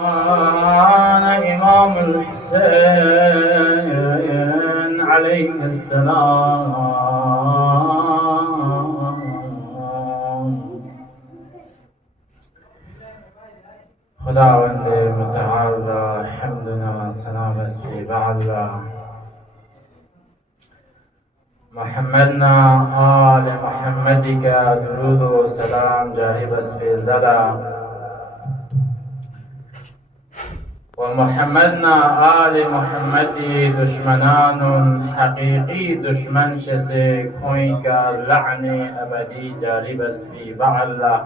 إمام الحسين عليه السلام. خداوند متعال حمدنا سلام اسمي بعلا محمدنا آل محمدك درود و سلام جاری بس به زدا و محمدنا آل محمدی دشمنان حقیقی دشمن شسه کوئی کا لعن ابدی جاری بس به بعلا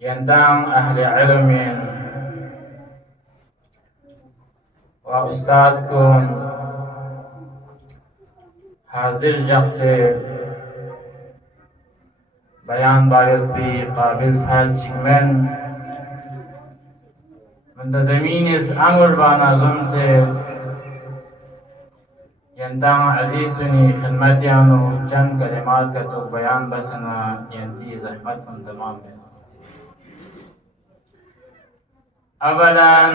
يندام أهل علم وأستاذكم حاضر جخص بيان باید بی قابل فرج من زمین اس امر بانازم سے يندام عزیزنی خدمتیانو چند کلمات کا تو بیان بسنا ینتی زحمتکم تمام ہے. اولا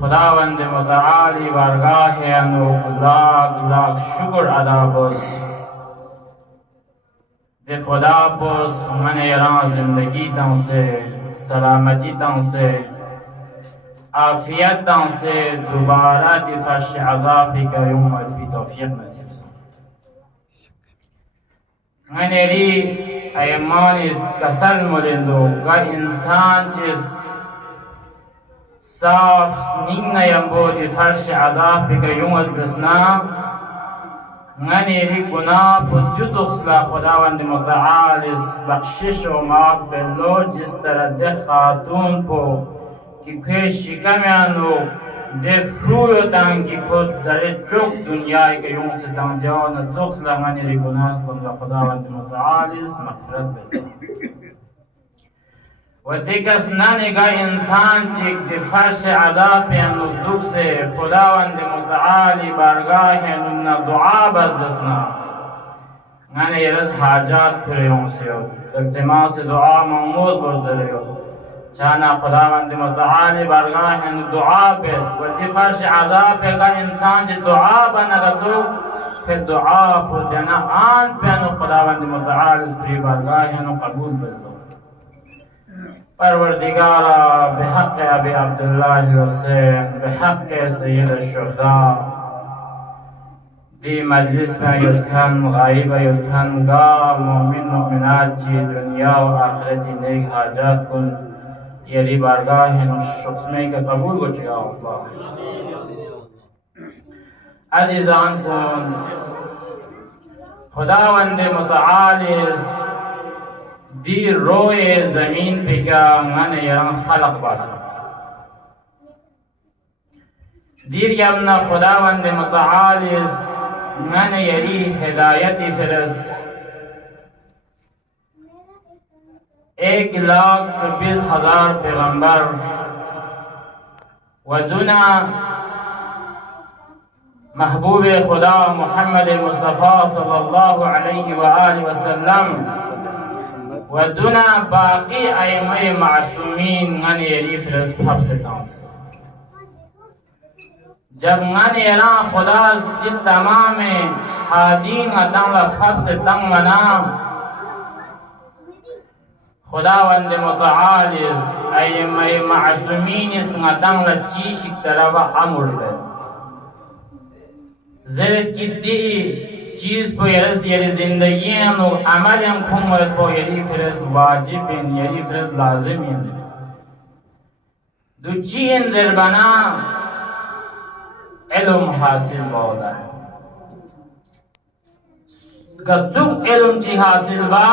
خداوند متعالی بارگاہ انو لاکھ شکر ادا بس دے خدا بس من ایران زندگی تن سے سلامتی تن سے عافیت تن سے دوبارہ دی فرش عذابی کا یوم بی توفیق نصیب سے من ایری ایمان اس کسل ملندو کا انسان جس صاف نینگنا یمبودی فرش عذاب بگا یومت دسنا غنیری گناه پتیوتوخسلا خداوند متعالس بخشش و معاف بلو جس طرح ده خاتون پو کی که شکمیانو ده فرویو تانگی کد در چوک دنیای که یوم ستان دیوان توخسلا غنیری گناه کن خداوند متعالس مغفرت بلو و دیکس ننگا انسان چک دی فرش عذاب انو دک سے خداوند متعالی بارگاہ انو دعا بزدسنا ننی رز حاجات کریوں سیو التماس دعا مموز بزدریو چانا خداوند متعالی بارگاہ انو دعا بید و دی فرش عذاب کا انسان چک دعا بنگا دک پھر دعا پر دینا آن پینو خداوند متعالی سپری بارگاہ انو قبول بید پروردگارا بحق ابی عبداللہ حسین بحق سید الشہداء دی مجلس میں یدکن غائب یدکن گا مومن مؤمنات چی دنیا و آخرتی نیک حاجات کن یری بارگاہ شخص میں کا قبول کو چکا اللہ. عزیزان کن خداوند متعالیس دی روئے زمین پہ کیا من یران خلق باسو دیر یمنا خداوند متعالیس من یری ہدایتی فرس 1,24,000 پیغمبر و دنا محبوب خدا محمد مصطفیٰ صلی اللہ علیہ وآلہ وسلم و دنا باقی ائمه معصومین من یری فرس پھپ ستانس جب من یران خداز دی تمام حادین ادن لفھپ ستان منام خداوند متعالیس ائمه معصومین اس ادن لچیشک طرف امر بید زرد کی دی چیز پو یرس یری زندگیان و عملیم کموید پو یری فرس واجبین یری فرس لازمین دو چین زربنا علم حاصل باودا کچوک علم چی حاصل با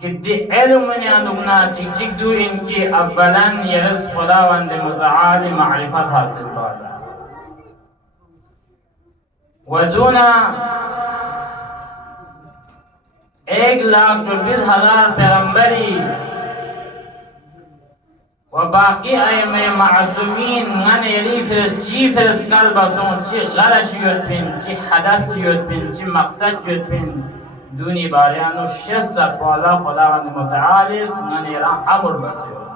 کہ دی علم نے اندگنا چک چک دو انکی اولا یرس خداوند متعالی معرفت حاصل باودا و دونا 1,24,000 پیغمبری و باقی ائمه معصومین من یلی فرس چی فرس کل بسون چی غرش یود پین چی هدف چی یود پین چی مقصد یود پین دونی باریانو شست پالا خداوند متعالی غنی را امر بسیار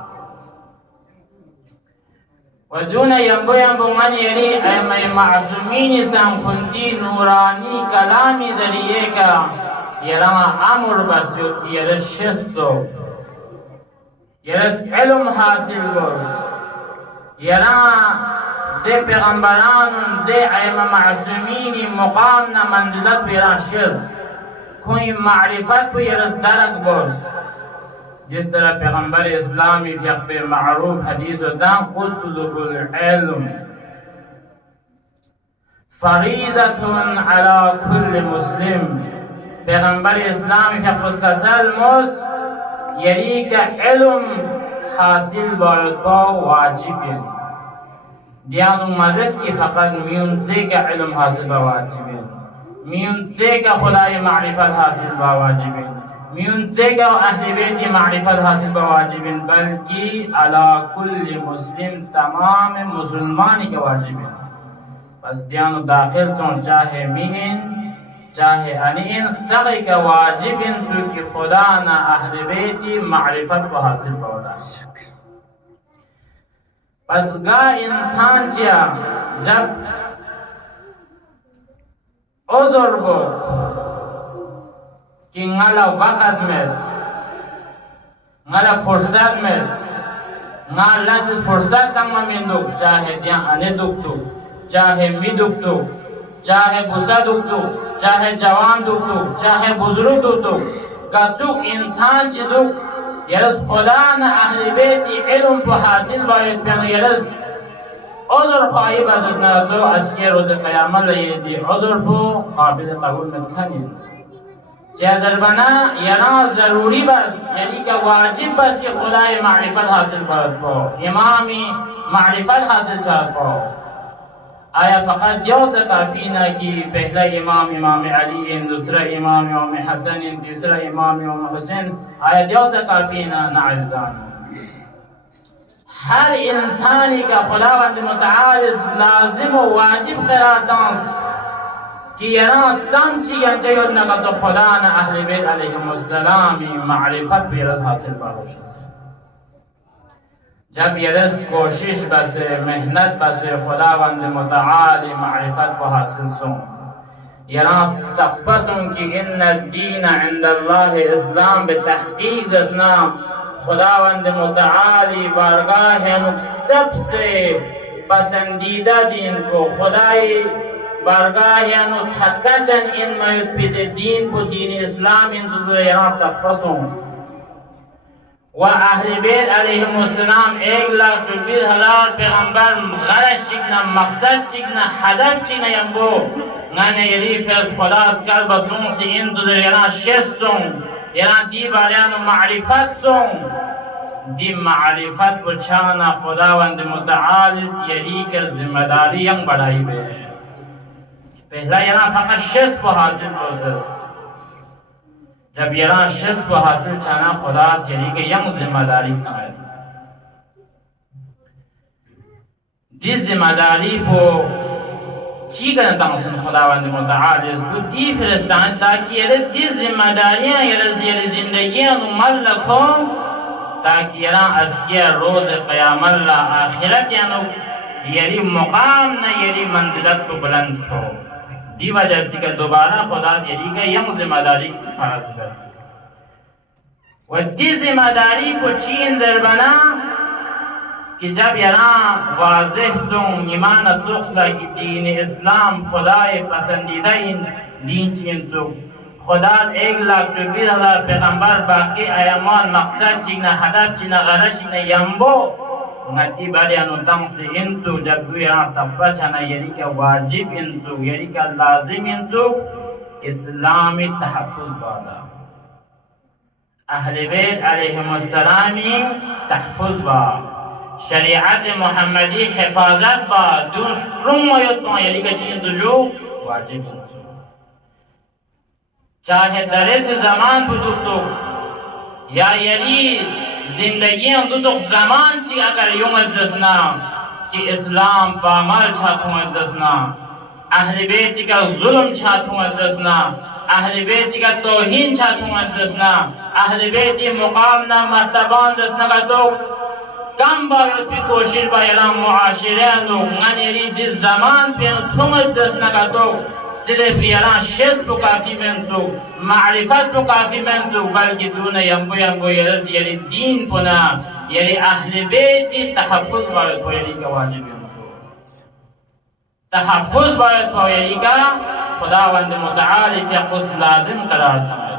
و دون ينبو من یری ایمه معصومین سم کنتی نورانی کلامی ذریعے کا یرا امر بسیار کی یرس شستو یرس علم حاصل بس یرا دے پیغمبران دے ایمه معصومین مقام نا منزلت بیرا شست کوئی معرفت بھی یرس درک بس جس طرح پیغمبر اسلامی فی معروف حدیث ہوتا اطلب العلم فریضۃ علی کل مسلم پیغمبر اسلامی فی قسل مس یعنی کہ علم حاصل باید با واجب ہے دیانو مزس کی فقط میونزے کا علم حاصل با واجب ہے میونزے کا خدای معرفت حاصل با واجب ہے میونزے کا اہل بیت معرفت حاصل با واجب ہے بلکہ علی کل مسلم تمام مسلمانی کا واجب ہے بس دیانو داخل چون چاہے مہن چاہے انین سغی کا واجب ہے تو کہ خدا نا اہل بیت معرفت با حاصل با واجب بس گا انسان چیا جب عذر بو کہ نالا وقت میں نالا فرصت میں نالا سے فرصت تنگ من دک چاہے دیاں انے دک دو چاہے می دک دو چاہے بسا دک دو چاہے جوان دک دو چاہے بزرگ دک دو کچوک انسان چی دک یرس خدا نا اہل بیتی علم پا حاصل باید پیانو یرس عذر خواهی بس اسنا دو از که روز قیامت لیدی عذر پو قابل قبول مدکنی چه بنا ینا ضروری بس یعنی که واجب بس که خدای معرفت حاصل باید پو امامی معرفت حاصل چاہت پو آیا فقط دیوتا کافینا کی پہلا امام علی دوسرا امام حسن تیسرا امام حسین آیا دیوتا کافینا نعزان ہر انسانی کا خداوند متعال لازم و واجب قرار دانس کہ یران سمچی ینچیود نگا تو خدا نا اہل بیت علیہم السلامی معرفت بیرد حاصل باروش سے جب یرس کوشش بس محنت بس خداوند متعال معرفت کو حاصل سوں یران تخصبسوں کہ ان الدین عند اللہ اسلام بتحقیق اسلام خداوند متعالی بارگاہ ہے سب سے پسندیدہ دین کو خدای بارگاہ ہے تھکا چن ان میت پید دین کو دین اسلام ان زلزلہ یران تخصبسوں و اہل بیت علیہم السلام 1,24,000 پیغمبر غرض چکنا مقصد چکنا ہدف چکنا ینبو نانے یری فرز خداس کل بسون سی ان زلزلہ یران شست سون یران دی باریانو معرفت سون دی معرفت پچھانا خداوند متعالس یری کر ذمہ داری ینگ بڑھائی بے پہلا یران فقط شست کو حاصل پروسس جب یران شست کو حاصل چانا خدا سے یعنی کہ یم ذمہ داری تاید دی ذمہ داری کو چی کرنا تانسن خداوند متعال دو دی فرستان تاکہ یرد دی ذمہ داریاں یرد زندگیاں ملکوں تاکہ یران اسکیہ روز قیام اللہ آخرت یعنی یری مقام نہ یری منزلت کو بلند شو دی وجہ سے کہ دوبارہ خدا سے یعنی کہ یم ذمہ داری فرض کر و دی ذمہ داری کو چین در بنا کہ جب یران واضح سن ایمان تخلا کی دین اسلام خدای پسندیدہ دین چین تو خدا 1,24,000 پیغمبر باقی ایمان مقصد چینا ہدف چینا غرش چینا یمبو نتی بریانو تنگ سے انتو جب دو یران تفبر چانا یری کا واجب انتو یری کا لازم انتو اسلامی تحفظ بادا اہل بیت علیہم السلامی تحفظ با شریعت محمدی حفاظت با دوسروں ویتوں یری کا چین تو جو واجب انتو چاہے درس زمان بدوتو یا یری زندگی ہم دو زمان چی اگر یوم دسنا کہ اسلام پامال چھاتوں دسنا اہل بیت کا ظلم چھاتوں دسنا اهل بیتی کا توهین چاتون دسنا اهل بیتی مقام نا مرتبان دسنا کا تو کم باید پی کوشش باید معاشره نو غنیری دی زمان پی تمت دسنا کا تو صرف یران شست بو کافی من تو معرفت بو کافی من تو بلکه دون ینبو یرز یری دین پنا یری اهل بیتی تحفظ باید پویری کا واجب تحفظ باید پویری کا خداوند متعالی فی قص لازم قرار داد.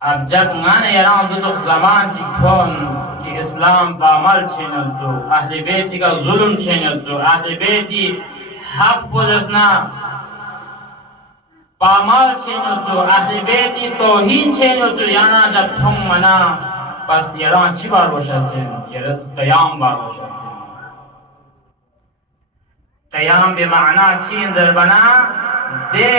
اب جب غن ایران دو تک زمان چی کن کہ اسلام پامل چینت زو اہل بیتی کا ظلم چینت زو اہل بیتی حق پوزسنا پامل چینت زو اہل بیتی توہین چینت زو یانا جب تھم منا بس ایران چی بار بوشا سین یرس قیام بار بوشا سین قیام بمعنى چین ضربنا دے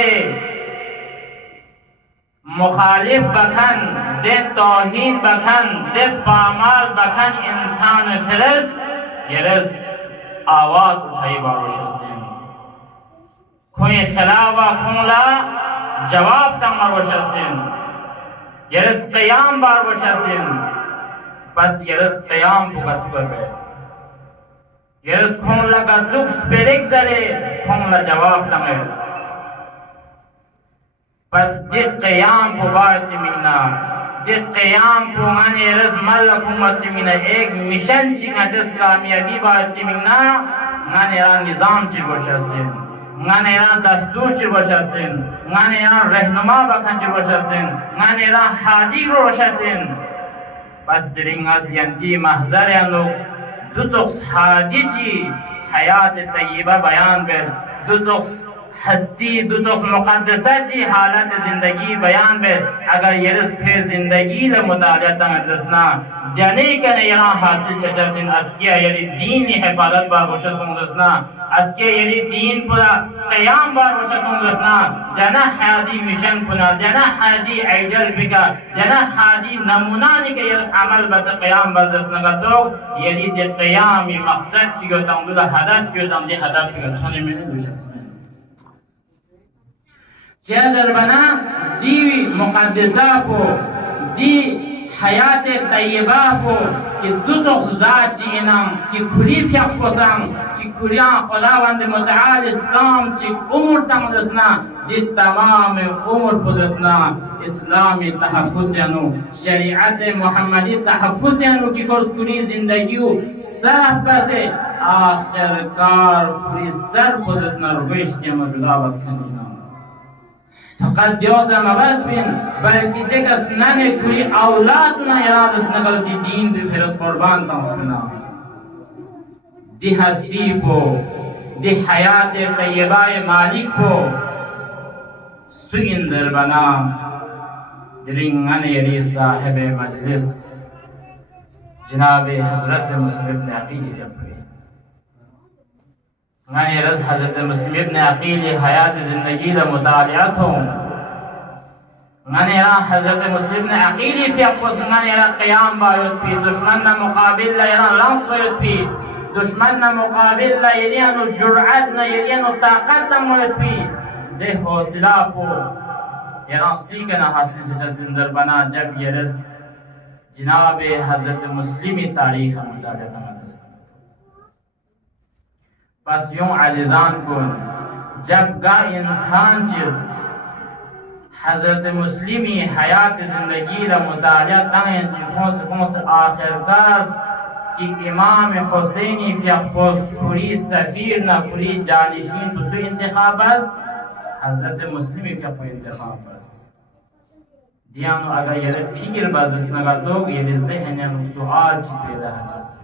مخالف بکن دے توہین بکن دے پامال بکن انسان فرس یرس آواز اٹھائی باروش سین کوئی خلاوہ کھونلا جواب تم باروش سین یرس قیام باروش سین بس یرس قیام بکا چکا گئے یرس کھون لگا زوک سپیرک زرے کھون لگا جواب تمہیں بس دیت قیام کو باید تمنا دیت قیام کو من یرس مل حکومت تمنا ایک مشن چکا دس کامیابی باید تمنا من ایران نظام چی باشا سین من ایران دستور چی باشا سین من ایران رہنما بکن چی باشا سین من ایران حادی رو باشا سین بس درنگ از ینتی محضر یانو دو تخص حادی چی حیات طیبہ بیان بر دو تخص ہستی دو تخص مقدسہ چی حالت زندگی بیان بر اگر یرس پھر زندگی لمطالعہ تمدسنا جانے کنے یران حاصل چچر سن اسکیا یری دین حفاظت بار بوشہ سندسنا اسکیا یری دین پورا قیام بار بوشہ سندسنا جانا حادی مشن پنا جانا حادی ایڈل بکا جانا حادی نمونانی کے یرس عمل بس قیام بزدسنا کا تو یری دی قیامی مقصد چیو تم دو هدف چیو تم دی هدف بکا تھونے میں نے دوشہ سنے چیزر بنا دیوی مقدسہ کو دی حیات طیبہ کو کہ دو تخص ذات چینا کہ کھری فیق پسن کہ کھریان خداوند متعال اسلام چی عمر تمدسنا دی تمام عمر پزسنا اسلامی تحفظ یانو شریعت محمدی تحفظ یانو کی کس کھری زندگیو سرح پسے آخرکار کھری سر پزسنا رویش دیما جدا بس کنینا فقط دیوتا مبس بین بلکہ دیکس ننے کھری اولادنا ارادس نقل دی دین دی فرس قربان تنسبنا دی ہستی پو دی حیات طیبہ مالک پو سئن در بنا درنگن یری صاحب مجلس جناب حضرت مسلم ابن عقیل فقری غنی رز حضرت مسلم ابن عقیل حیات زندگی لمطالعات ہوں غنی رز حضرت مسلم ابن عقیل فی اقوس غنی رز قیام باید پی دشمن نا مقابل لیران لانس باید پی دشمن نا مقابل لیرانو جرعت نا لیرانو طاقت نا باید پی دے حوصلہ پو یران سویگنا حاصل چچا زندر بنا جب یرز جناب حضرت مسلمی تاریخ مطالعات مدست بس یوں عزیزان کن جب گا انسان چیز حضرت مسلمی حیات زندگی را مطالعہ تائیں کون سے آخرکار کہ امام حسینی فی اقبوس کھری سفیر نا کھری جانشین بسو انتخاب بس حضرت مسلمی فی اقبوس انتخاب بس دیانو اگر یہ فکر بازس نگا دوگ یہ ذہن سوال چی پیدا ہے جیسے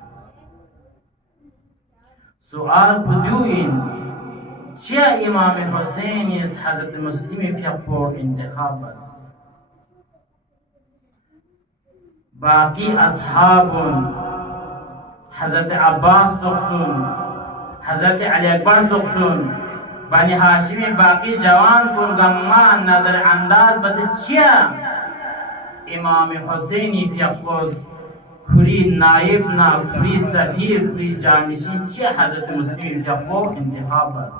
سؤال بدوين چه امام حسین از حضرت مسلم فیقو انتخاب بس باقی اصحاب حضرت عباس تقسون حضرت علی اکبر تقسون بنی هاشمی باقی جوان کن گمان نظر انداز بس چه امام حسینی فیقوز کھری نائب نا کھری سفیر کھری جانشین چی حضرت مسلم فیقو انتخاب بس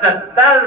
70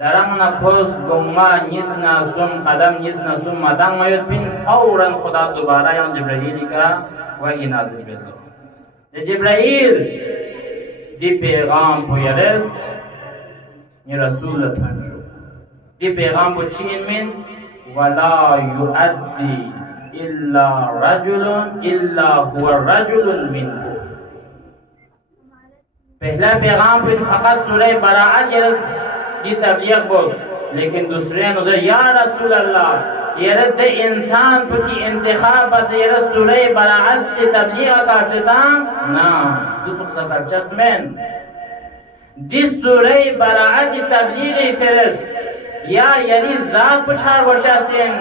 درنگ نخوز گمه نیست نسوم قدم نیست نسوم مدنگ میاد بین فوراً خدا دوباره یان جبرائیلی که وحی نازل بیدو جبرائیل دی پیغام پویرس نی رسول تنجو دی پیغام پو چین من ولا یؤدی الا رجل الا هو رجل منه پہلا پیغام پو فقط سورہ براعت یرس دی تبلیغ بوس لیکن دوسرے نظر یا رسول اللہ یہ رد انسان پہ کی انتخاب بس یہ رد سورہ براعت دی تبلیغ کا چتام نا دو سکتا کل چسمین دی سورہ براعت دی تبلیغ فرس یا یعنی ذات پچھار وشاسین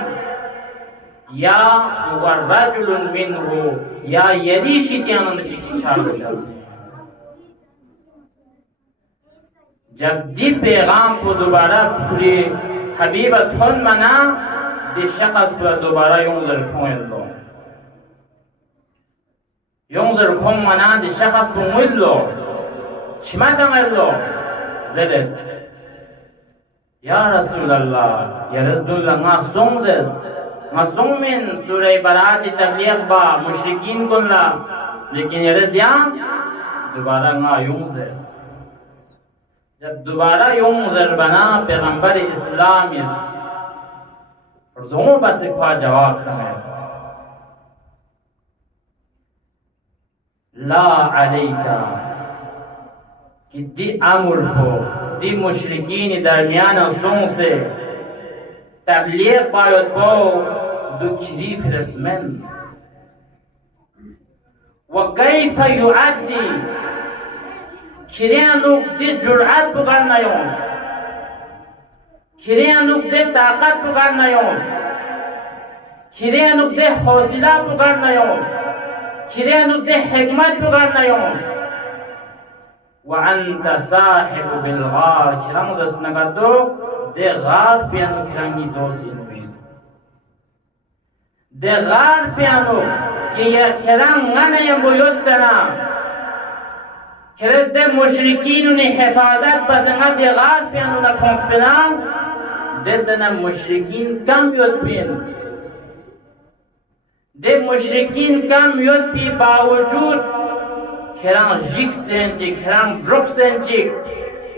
یا ورجل منہو یا یعنی شیطیانوں نے چچھار وشاسین جب دی پیغام کو دوبارہ پوری حبیب تھون منا دی شخص پر دوبارہ یونزر کھوئے لو یونزر کھون منا دی شخص پر مل لو چمتا مل لو زلد یا رسول اللہ یا رسول اللہ ما سونزس ما سونمن سورہ برات تبلیغ با مشرکین کن لا لیکن یا رسول دوبارہ ما یونزس جب دوبارہ یونزر بنا پیغمبر اسلامیس دونوں بس ایک خواہ جواب تمہیں لا علیکا کہ دی امر کو دی مشرکین درمیان سون سے تبلیغ باید پو دو کریف رسمن وکیف یعدی کریانوک دی جرعات بگر نیونس کریانوک دی طاقت بگر نیونس کریانوک دی حوصلہ بگر نیونس کریانوک دی حکمت بگر نیونس وانت صاحب بالغار کرانوز اس نگردو دی غار پیانو کرانگی دوسی نوید دی غار پیانو کہ کرانگ غنیم بیوت سنام کرد مشرکین نے حفاظت بسنگا دی غار پیانو نا کھونس پنام دیتنا مشرکین کم یود پین دی مشرکین کم یود پی باوجود کران جیک سنچی کران برخ سنچی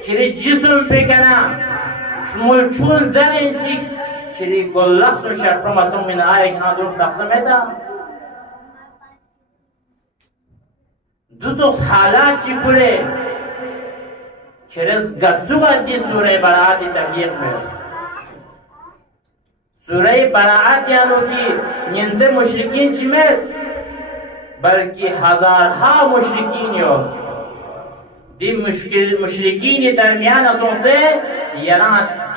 کری جسم پکنا شمول چون زنچی کری گلخ سن شرپر مرسوم من آئے کنا دونش تقسم ایتا دوستوس حالات چی پڑے چرس گتسو گتی سورہ براعت تبلیغ میں سورہ براعت یانو کی نینزے مشرکین چی میں بلکہ ہزارہا مشرکین یو دی مشرکین درمیان ازوں سے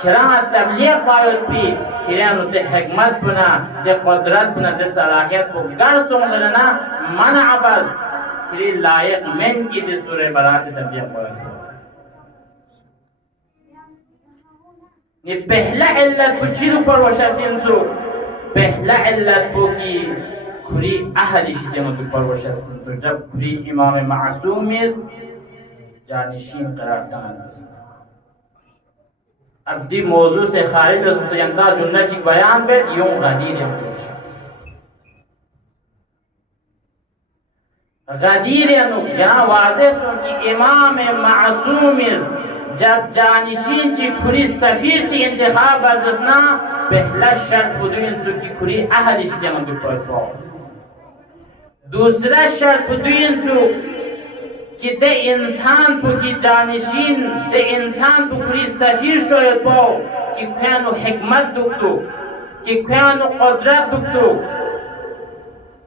کران تبلیغ باید پی کرانو دی حکمت پنا دی قدرت پنا دی صلاحیت پو گر سون لنا منع بس کری لائق من کی دی سورہ براعت تبلیغ باید یہ پہلا علت پچھیرو پر وشا سنسو پہلا علت پو کی کھری اہلی شجمتو پر وشا سنسو جب کھری امام معصومیز جانشین قرار دانست اب دی موضوع سے خارج رسول سیندہ جنہ چک بیان بیت یوں غدیر یم چوشا غدیر یم یہاں واضح سن کہ امام معصومیز جب جانشین چی کھری سفیر چی انتخاب ازسنا پہلا شرط بدوین تو کی کھری اہلی شجمتو پر پاؤ دوسرا شرط بدوین تو کہ دے انسان پو کی جانشین دے انسان پو کری سفیر شوید پاو کہ کویانو حکمت دکتو کہ کویانو قدرت دکتو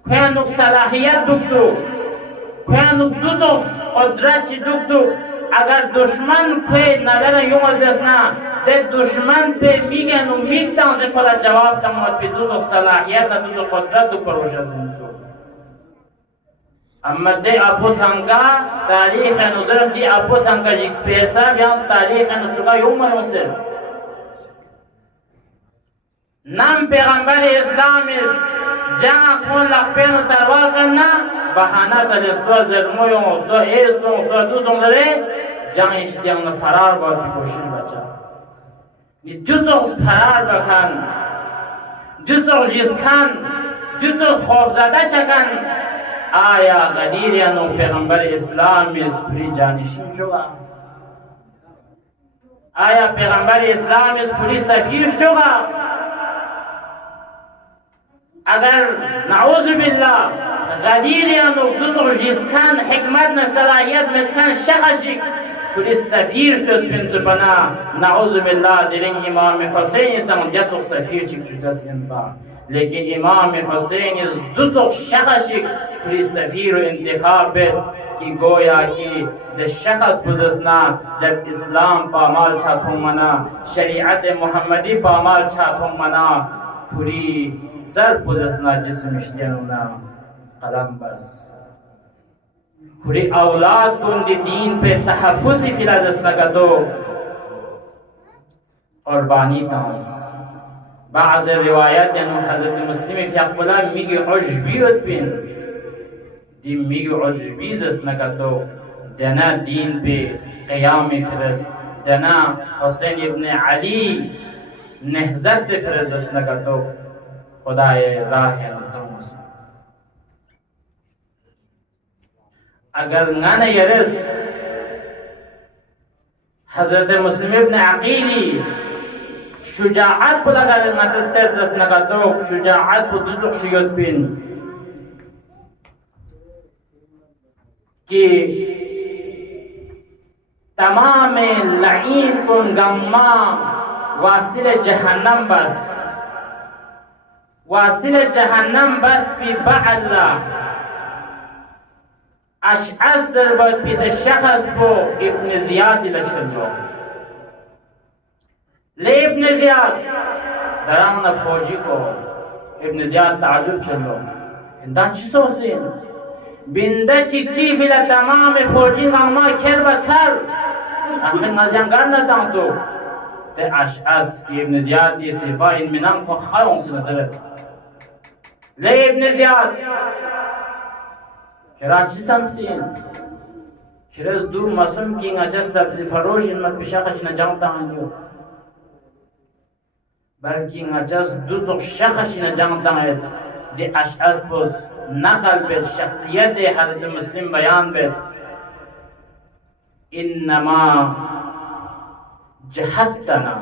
کویانو صلاحیت دکتو کویانو دوتوس قدرت چی دکتو اگر دشمن کوئی نظر یوں جسنا دے دشمن پہ میگنو میگتاں سے کھولا جواب تمہت پہ دوتو صلاحیت دوتو قدرت دو پروشہ سنسو اما دے اپو سنگا تاریخ نظرم دی اپو سنگا شیکسپیر صاحب یہاں تاریخ نظرم یوم یوسر نام پیغمبر اسلام اس جہاں خون لقپین و تروا کرنا بہانہ چلے سو زرمویوں سو ایسوں سو دوسوں سرے جہاں اشتیاں فرار بہت بھی کوشش بچا دوتوخ فرار بکن، دوتوخ جسکن، دوتوخ خوفزده چکن. آیا غدیریانو پیغمبر اسلام اسکوری جانشین شوگا؟ آیا پیغمبر اسلام اسکوری سفیر شوگا؟ اگر نعوذ بالله غدیریانو دوتوخ جسکن حکمت نه صلاحیت متکن شخشی کلی سفیر شد بنت بنا نعوذ بالله دلین امام حسین سم دیتوخ سفیر چیک چوتاس با لیکن امام حسین از دوتوخ شخشی کلی سفیر و انتخاب بید کی گویا کی د شخص پوزسنا جب اسلام پامال چھاتوں منا شریعت محمدی پامال چھاتوں منا کلی سر پوزسنا جسم اشتیانونا قلم بس کلی اولاد کن دی دین پہ تحفظی فلازس نکتو قربانی تانس بعض روایات یعنی حضرت مسلم فی اقبلا میگی عجبیت بین دی میگی عجبیزس نکتو دنا دین پہ قیام فرز دنا حسین ابن علی نهزت فرزس نکتو خدای راہ نتومس اگر نانا یرس حضرت مسلم ابن عقیلی شجاعت پر اگر نتستر دست نکتو شجاعت پر دوزخ شیوت بین کہ تمام لعین کن گما واصل جہنم بس واصل جہنم بس بی بعلا اشعث ضربت بی ده شخص بو ابن زیاد لچلو لے ابن زیاد دران فوجی کو ابن زیاد تعجب چلو دا چی سوسین بنده چی فیلا تمام فوجی غما کر بسر آخر نزیان گرنا تانتو تے اشعث کی ابن زیاد دی صفا ان منام کو خیون سے نظرت لے ابن زیاد کراچی سمسین کرز دو مسلم کی نجس سبزی فروش ان مت بشخش نجامتا ہنیو بلکہ نجس دو شخص نجامتا ہے دی اشعث پوز نقل بید شخصیت حضرت مسلم بیان بید انما جهدتنا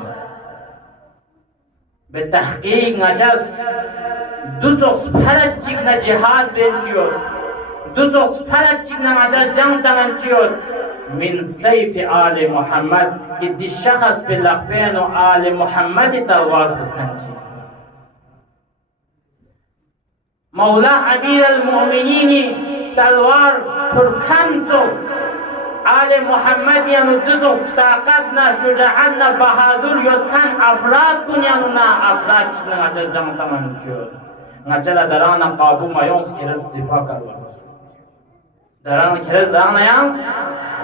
به تحقیق نجس دو فرد چیکنا جهاد بین چیود دو فرد چیکنا نجس جنگ تنن چیود من سیف آل محمد که دی شخص به لقبین و آل محمد تلوار بکن چید مولا امیر المؤمنین تلوار پرکن تو آل محمد یعنی دو طاقت نا شجاعت نا بہادر یدکن افراد کن یعنی نا افراد چیدن اچھا جمع تمام چیود نچلا درانا قابو مایونس کرس سپا کر برسو درانا کرس درانا یان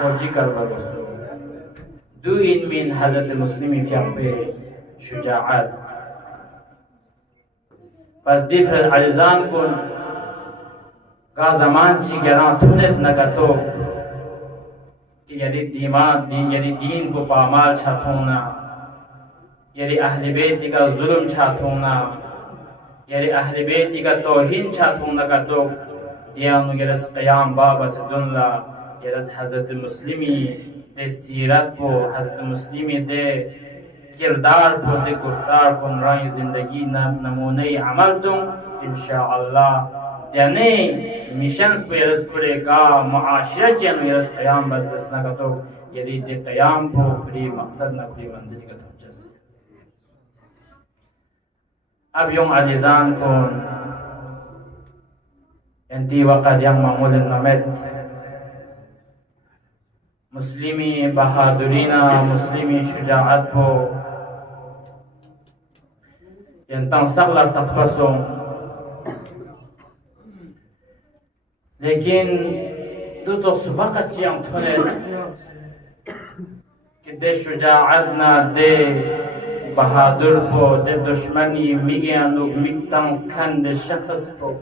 فوجی کر برسو دو ان من حضرت مسلمی فی اقبے شجاعت پس دیفر علیزان کن کا زمان چی گران تونت نکتو یعنی یعنی دین کو پامال چھاتونا یعنی اہل بیتی کا ظلم چھاتونا یعنی اہل بیتی کا توہین چھاتونا کا تو دیانو گرس قیام بابا سے دنلا گرس حضرت مسلمی دے سیرت کو حضرت مسلمی دے کردار کو دے گفتار کن رائے زندگی نمونی عمل تم انشاءاللہ دیانے میشنز پہ یرز کھڑے کا معاشرت جنو یرز قیام بردست نہ کتو یعنی دے قیام پو کھڑی مقصد نہ کھڑی منزل کتو جیسے اب یوم عزیزان کن انتی وقت یم معمول النمت مسلمی بہادرینا مسلمی شجاعت پو ینتان سغلر تخبسو لیکن دوست وقت چی هم تونید که ده شجاعتنا ده بهادر پو ده دشمنی میگن و میگتانس کن ده شخص پو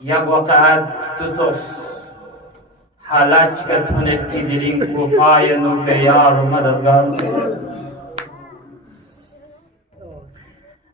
یک وقت دوست حالات که تونید که دلین گفای نو بیار و مددگار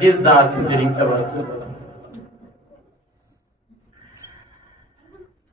dizat kudirik tawassul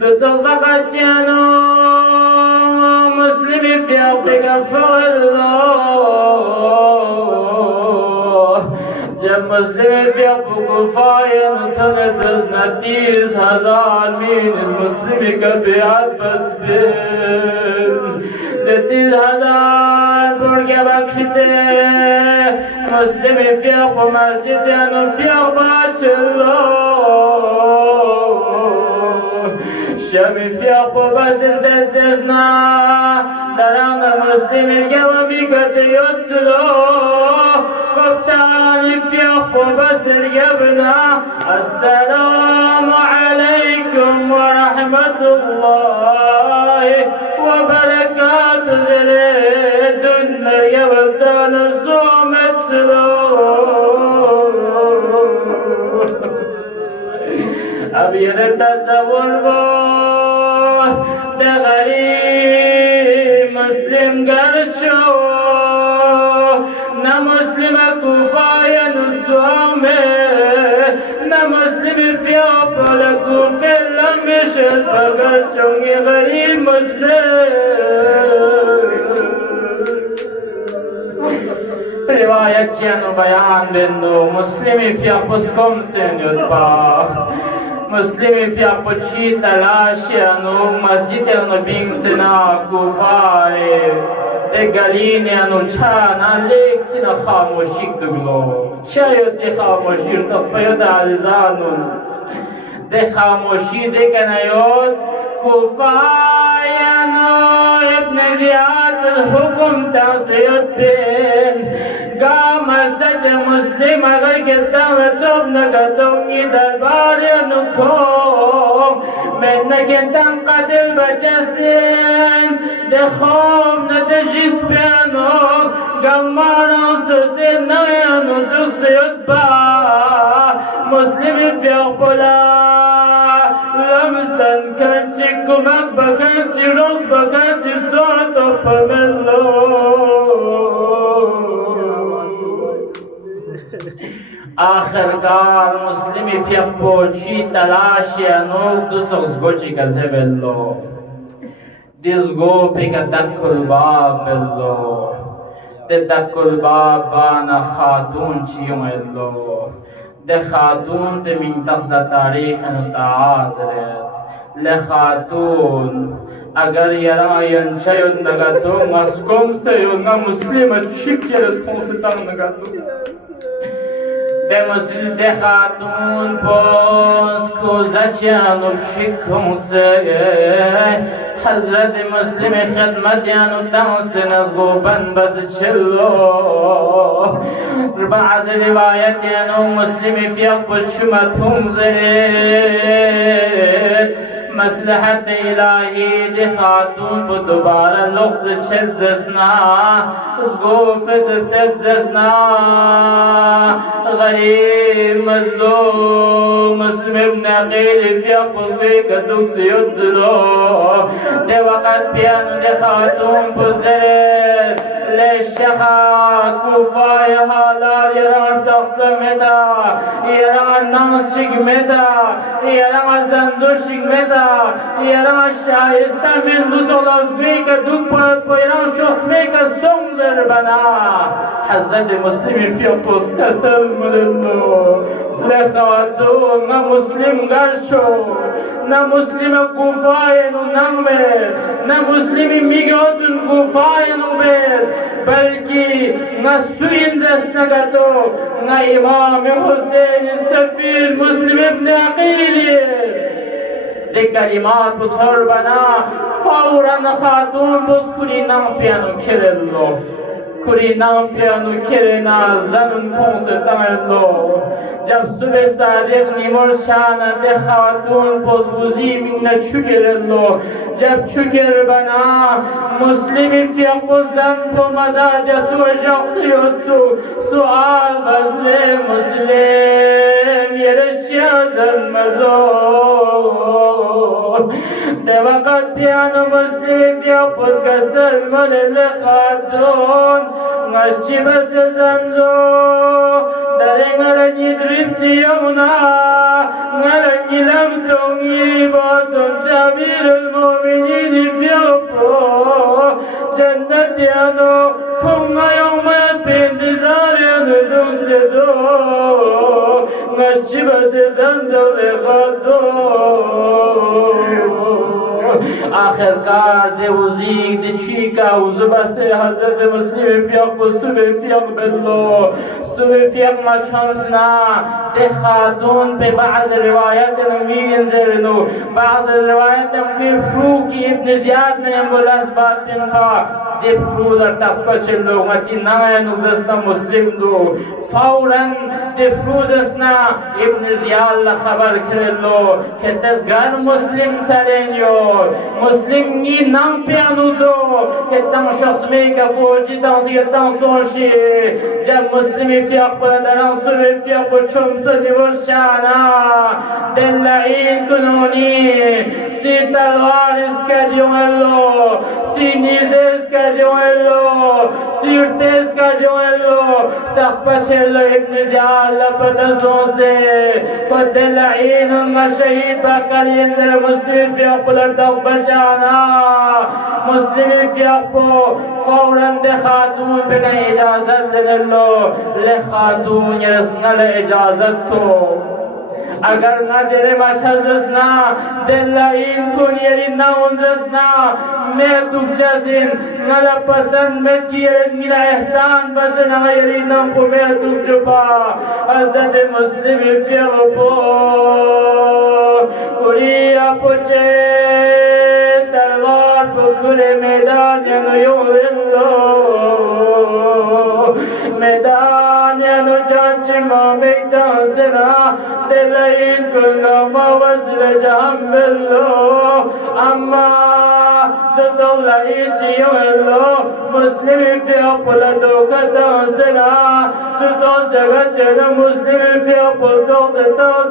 تصدقتنا مسلم في أرضك فالله جب مسلم في أرضك فاين تنتز نتيز هزار من المسلم كبيعت بس بير تتيز هزار برق بكشته مسلم في أرض مسجدنا في أرض شامي في أقوى سرد الجسنا درانا مسلم الجوامي قد يتسلو قبطاني في أقوى سرد جبنا السلام عليكم ورحمة الله وبركاته زريد النريا وابدان الصوم السلو أبي التصور ده غريب مسلم قرشو نا مسلم كفاية نسوامه نا مسلم في أبل كوفي لمشت فقرشو غريب مسلم رواية چيانو بيان دندو مسلمي في أبسكم سنجد مسلمي في أبوشي تلاشيانو مسجد النبي سنا كوفاي تقاليني أنو چانا ليك سنا خاموشيك دغلو چايو تي خاموشير تطبيو تعالزانون ده خاموشی ده کنیود کفایانو ابن زیاد الحکم تاسیت بین گامل سچ مسلم اگر کتاو توب نگتونی دربارانو کھوم من نکنتن قتل بچسین ده خوم نده شکسپیرانو گمارو سوزی نویانو دکسیت با مسلم فیقبلا لمستن کنچی کمک بکنچی روز بکنچی سوتو پملو آخرکار مسلمی فیقبوچی تلاشی انوک دو تغزگوچی کلته بلو دیزگو پیکا دکل باب بلو دکل باب بانا خاتون چیوں بلو ده خاتون ته من تغز تاریخ نتعاذرت لخاتون اگر یراین چیون نگاتو مسکم سیون مسلم چیکی رسپونستان نگاتو ده مسلم ده خاتون پوس کوزچیانو چیکون سی حضرت مسلم خدمتیانو تانسن از گوبن بس چلو بعض روایتیانو مسلم فیق بشمت هم زرید مصلحت الهی دی خاتون با دوباره لغز چد زسنا از گوفز تد زسنا غریب مظلوم مسلم ابن عقیل فیق بزوی کدوک سیود زلو دی وقت پیانو دی خاتون بزرید لشخا کوفای حالات یران تقسم متا یران نانشگ متا یران زندوشگ متا یران شایسته من دو تلازگوی که دو پایران شخصمی که سنگزر بنا حضرت مسلمی فی پس کسل ملنو لخاتون نه مسلم گرشو نه مسلم کوفای نو نمه نه مسلمی میگاتون کوفای نو بید بلکہ نہ سوین دست نگتو نہ امام حسین سفیر مسلم ابن عقیلی دے کلمات بطور بنا فوراً خاتون بز کری نام پیانو کرلو کری نام پیانو کرنا زنون کنستان لو جب صبح صادق نیمور شانه ده خاتون پوزوزی من چکر لو جب چکر بنا مسلمی فیق زن پو مزاجت و شخصیت سؤال بزل مسلم یرشی زن مزور ده وقت پیانو مسلمی فیق پوز کسل مدل خاتون نشچی بس زنزو داره نلنی دریب چیونا نلنی لمتونی باتون تعبیر المؤمنین فیقو جنتیانو کنگا یومت بندزاریانو دوست دو نشچی بس زنزو لخاتون آخرکار ده وزیگ ده چیکا وزو بسه حضرت مسلم فیق بسو به فیق بلو سو به فیق مچھمسنا ده خاتون پہ بعض روایت نمین زرنو بعض روایت نمکیب شو کی ابن زیاد نے امبولاس بات پن پا دیب شو در تفپا چلو غتی نوے نگزسنا مسلم دو فوراً دیب شو زسنا ابن زیاد لخبر کرلو کہ تزگر مسلم چلینیو مسلم نی نام پیانو دو کہ تن شخص میں کا فوجی تن سی تن سوشی جب مسلمی فیق پر دران سوی فیق پر چم سدی ورشانا دل لعین کنونی سی تلوار اس کا دیوالو سی نیز اس کا دیوالو سی ارتے اس کا دیوالو تخپا چلو ابن زیال لپتسوں سے کو دل لعین انگا شہید باکر ینزر مسلمی فیق پر بچانا مسلمی فیق کو فوراً دے خاتون پہ کہیں اجازت دے لو لے خاتون یہ رسنگل اجازت تو agar ngadere masazasna delain kun yerina unzasna me dukjasin ngala pasan me kiyerin ngila ihsan basen yerina ko me dukjupa azad muslim fiyapo kuriya poche talwar pukure medan yanu yulillo medan yanu chachima mekdan sena delain kullama wasle jambillo amma dotolla ichiyollo muslim fiyapula dokata sena duzol jagat jana muslim fiyapula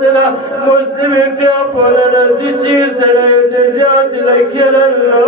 sena muslim fiyapula rasichi sena teziyat lakhilallo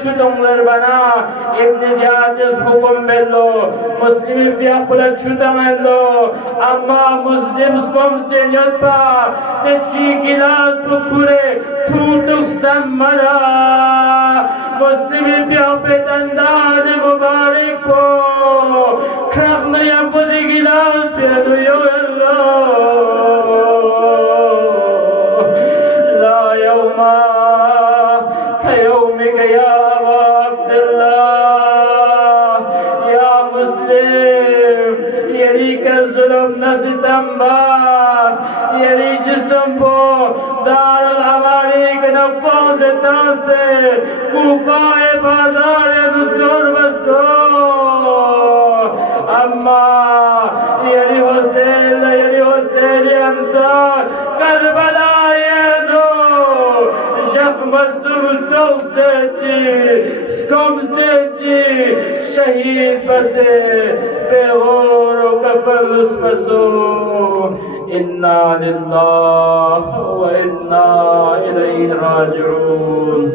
chutonglar bana ibn Ziyad hukum bello muslimi fiyaqula chutangello amma muslims kom senyot pa de chikilas bukure tutuk sammala muslimi fiyaqpetandane mubarak po kraqna yampodi gilas pelu yoyallo la yawma يومك يا أبا عبد الله يا مسلم يريك الظلم نستنبا يري جسم پو دار العماريك نفاذ تانسے کوفہ بازار نسکر بسو اما يري حسين انصار کربلا مسؤول توسچی سکم سچی شهید بسه بغور و کفلس بسو إنا لله وإنا إليه راجعون